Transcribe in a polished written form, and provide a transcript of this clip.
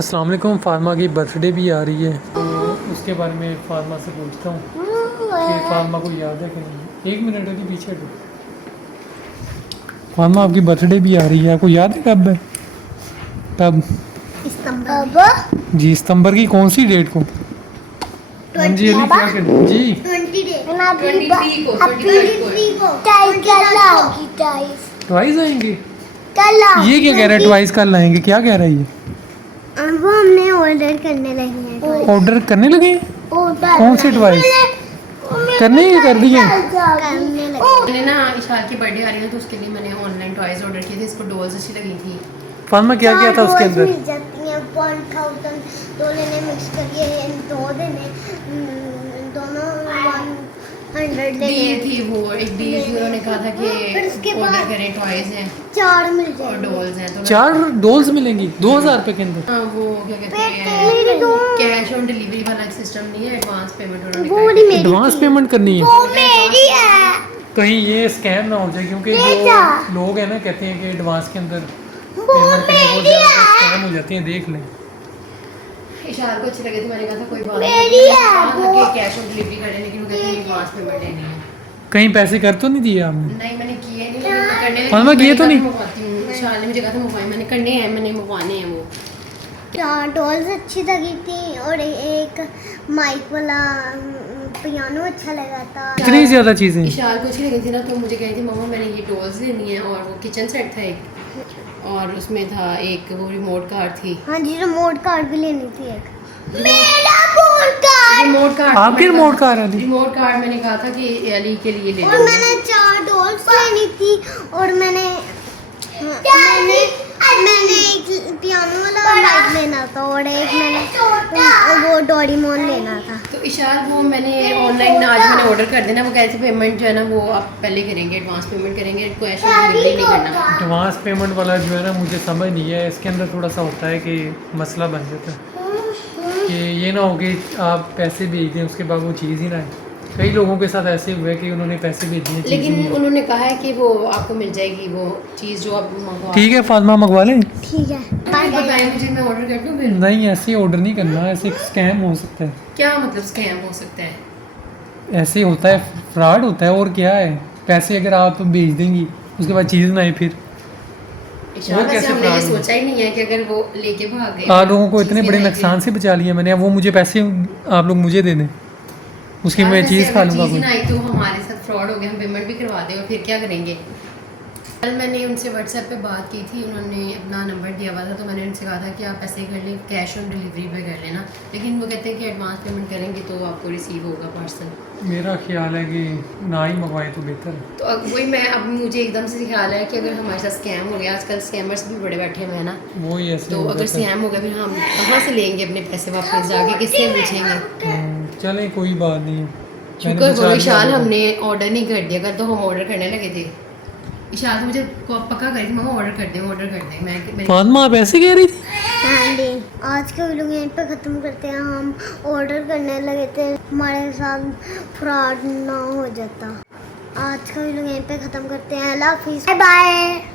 अस्सलाम वालेकुम। फार्मा की बर्थडे भी आ रही है तो उसके बारे में फार्मा से पूछता हूँ कि फार्मा को याद है कि नहीं। 1 मिनट के पीछे दो। फार्मा आपकी बर्थडे भी आ रही है, आपको याद है कब है? कब? जी सितंबर की कौन सी डेट को? हाँ जी अली क्या कहते जी? 23 ट्वाइस आएंगे? कल ये क्या कह रहा है ट्वाइस कल आएंगे? क्या कह रहा है ये? वो हमने ऑर्डर करने लगे हैं। ऑर्डर करने लगे हैं? कौन से ट्वाइस करने ही कर दिए? मैंने ना इशाल की बर्थडे आ रही है तो उसके लिए मैंने ऑनलाइन टॉयज ऑर्डर किए थे। इसको डॉल्स अच्छी लगी थी। फार्मा क्या क्या था उसके अंदर? मिल जाती हैं 1000 दो लेने मिक्स करके दो देने दोनों 100 डील थी वो एक डील थी। उन्होंने कहा था फिर उसके कि बाद ऑर्डर करें टॉयज हैं 4 मिल और जाएंगे। डॉल्स हैं तो 4 डॉल्स मिलेंगी 2000 रुपए के अंदर? हाँ वो क्या कहते मेरी हैं दो कैश ऑन डिलीवरी वाला सिस्टम नहीं है। एडवांस पेमेंट उन्होंने वो करी वाली थी। मेरी एडवांस थी। पेमेंट करनी है? वो मेरी है। कहीं ये स्कैम ना हो जाए, क्योंकि बेटा। जो लोग हैं ना कहते हैं कि एडवांस के अंदर वो पेमेंट करने बहुत मेरी ज़्यादा है। स्कैम हो जाती हैं, देख लें। इशाल को अच्छी लगी थी। मैंने कहा था कोई बात मेरी नहीं है वो। कैश ऑन डिलीवरी करें लेकिन वो कहते हैं एडवांस पेमेंट लेनी है। कहीं पैसे कर तो नहीं दिए आपने? नहीं मैंने किए नहीं लेकिन मैं करने फार्मा किए तो नहीं? मंगवाती हूँ। इशाल ने मुझे कहा था मंगवाए मैंने करने हैं मैंने मंगवाने हैं वो। 4 डॉल्स अच्छी लगी थी और एक माइक वाला पियानो अच्छा लगा था। इतनी ज़्यादा चीज़ें? इशाल को अच्छी लगी थी ना तो मुझे कही थी मम्मा मैंने ये डॉल्स लेनी है। और वो किचन सेट था एक और उसमें था एक वो रिमोट कार थी। हाँ जी रिमोट कार्ड भी लेनी थी एक। मेरा रिमोट कार्ड। रिमोट कार्ड आपकी रिमोट कार है? रिमोट कार्ड मैंने कहा था कि अली के लिए ले और लो। मैंने 4 डॉल्स लेनी थी और मैंने एक पियानो वाला माइक लेना था और एक मैंने वो डोरेमोन लेना था। तो इशाल वो मैंने ऑनलाइन आज मैंने ऑर्डर कर देना। वो कहते पेमेंट जो है ना वो आप पहले करेंगे एडवांस पेमेंट करेंगे कैश ऑन डिलीवरी नहीं करना। एडवांस पेमेंट वाला जो है ना मुझे समझ नहीं है। इसके अंदर थोड़ा सा होता है कि मसला बन जाता है कि ये ना हो कि आप पैसे भेज दें उसके बाद वो चीज़ ही ना आए। कई लोगों के साथ ऐसे हुए कि उन्होंने पैसे भेज दिए, चीज़ ही लेकिन नहीं आई। उन्होंने कहा है कि वो आपको मिल जाएगी वो चीज़ जो आप मंगवा। ठीक है फातिमा मंगवा लें। ठीक है बताएं मुझे मैं ऑर्डर कर दूँ फिर। नहीं ऐसे ऑर्डर नहीं करना, ऐसे स्कैम हो सकता है। क्या मतलब स्कैम हो सकता है? ऐसे होता है, फ्रॉड होता है। और क्या है, पैसे अगर आप भेज देंगी उसके बाद चीज़ ना आए फिर इशाल कैसे से हमने ये fraud सोचा ही नहीं है कि अगर वो लेके भाग गए आप लोगों को इतने चीज़ बड़े नहीं नुकसान से बचा लिया मैंने। अब वो मुझे पैसे आप लोग मुझे दे दें, उसकी मैं चीज़ खा लूँगा चीज़ कोई। ना आई तो हमारे साथ फ्रॉड हो गया। हम पेमेंट भी करवा दें और फिर क्या करेंगे? कल मैंने उनसे व्हाट्सएप पे बात की थी। उन्होंने अपना नंबर दिया हुआ था तो मैंने उनसे कहा था कि आप ऐसे कर लें कैश ऑन डिलीवरी पे कर लेना। लेकिन वो कहते हैं कि एडवांस पेमेंट करेंगे तो आपको रिसीव होगा पार्सल। मेरा ख्याल है कि ना ही मंगवाए तो बेहतर है। तो अब वही मैं अब मुझे एकदम से ख्याल है कि अगर हमारे साथ स्कैम हो गया आजकल स्कैमर्स भी बड़े बैठे हुए हैं ना। वो ही ऐसे तो हो अगर जाता है। स्कैम हो गया फिर हम कहाँ से लेंगे अपने पैसे वापस जाके किससे पूछेंगे? चलें कोई बात नहीं। शुक्र करो इशाल हमने ऑर्डर नहीं कर दिया। कल तो हम ऑर्डर करने लगे थे। इशाल तो मुझे पक्का करी थी मम्मा ऑर्डर कर दे मैं फातिमा आप ऐसे कह रही थी? हाँ जी आज का वीडियो यहीं पे ख़त्म करते हैं। हम ऑर्डर करने लगे थे हमारे साथ फ्रॉड ना हो जाता। आज का वीडियो यहीं पे ख़त्म करते हैं। अल्लाह हाफिज़ बाय बाय।